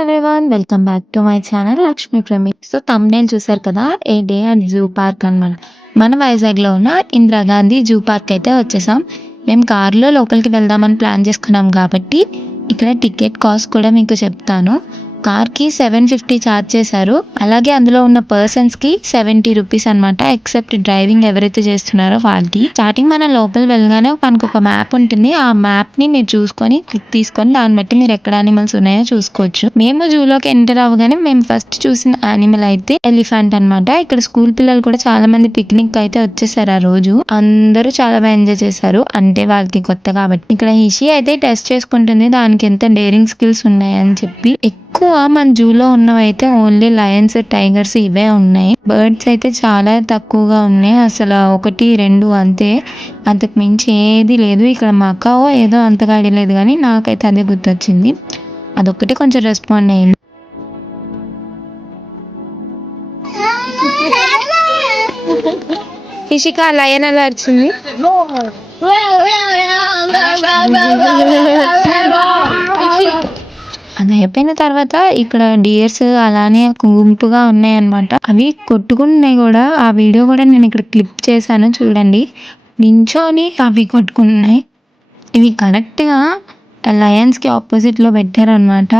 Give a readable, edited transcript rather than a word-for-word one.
Everyone, welcome back to my channel Lakshmi Prami. So thumbnail చూసారు కదా, a day at zoo park అనమాట. మన వైజాగ్లో ఉన్న ఇందిరాగాంధీ జూ పార్క్ అయితే వచ్చేసాం. మేము కార్లో లోపలికి వెళ్దామని ప్లాన్ చేసుకున్నాం కాబట్టి ఇక్కడ టికెట్ కాస్ట్ కూడా మీకు చెప్తాను. కార్కి 750 ఛార్జ్ చేశారు. అలాగే అందులో ఉన్న పర్సన్స్కి 70 రూపీస్ అనమాట. ఎక్సెప్ట్ డ్రైవింగ్ ఎవరైతే చేస్తున్నారో వాళ్ళకి. స్టార్టింగ్ మన లోపల వెళ్ళగానే మనకు ఒక మ్యాప్ ఉంటుంది. ఆ మ్యాప్ని మీరు చూసుకొని క్లిక్ తీసుకొని దాన్ని బట్టి మీరు ఎక్కడ యానిమల్స్ ఉన్నాయో చూసుకోవచ్చు. మేము జూలోకి ఎంటర్ అవ్వగానే మేము ఫస్ట్ చూసిన యానిమల్ అయితే ఎలిఫెంట్ అనమాట. ఇక్కడ స్కూల్ పిల్లలు కూడా చాలా మంది పిక్నిక్ అయితే వచ్చేసారు. ఆ రోజు అందరూ చాలా బాగా ఎంజాయ్ చేశారు. అంటే వాళ్ళకి కొత్త కాబట్టి. ఇక్కడ హిషి అయితే టెస్ట్ చేసుకుంటుంది దానికి ఎంత డేరింగ్ స్కిల్స్ ఉన్నాయని చెప్పి. ఎక్కువ మన జూలో ఉన్నవైతే ఓన్లీ లయన్స్, టైగర్స్ ఇవే ఉన్నాయి. బర్డ్స్ అయితే చాలా తక్కువగా ఉన్నాయి. అసలు 1, 2 అంతే, అంతకు మించి ఏది లేదు. ఇక్కడ మకావో ఏదో అంతగా లేదు, కానీ నాకైతే అదే గుర్తొచ్చింది. అదొక్కటి కొంచెం రెస్పాండ్ అయ్యింది. ఇషిక లయన్ అలా వచ్చింది. అది అయిపోయిన తర్వాత ఇక్కడ డియర్స్ అలానే గుంపుగా ఉన్నాయన్నమాట. అవి కొట్టుకుంటున్నాయి కూడా. ఆ వీడియో కూడా నేను ఇక్కడ క్లిప్ చేశాను చూడండి. నించోని అవి కొట్టుకుంటున్నాయి. ఇవి కరెక్ట్గా లయన్స్ కి ఆపోజిట్ లో పెట్టారనమాట.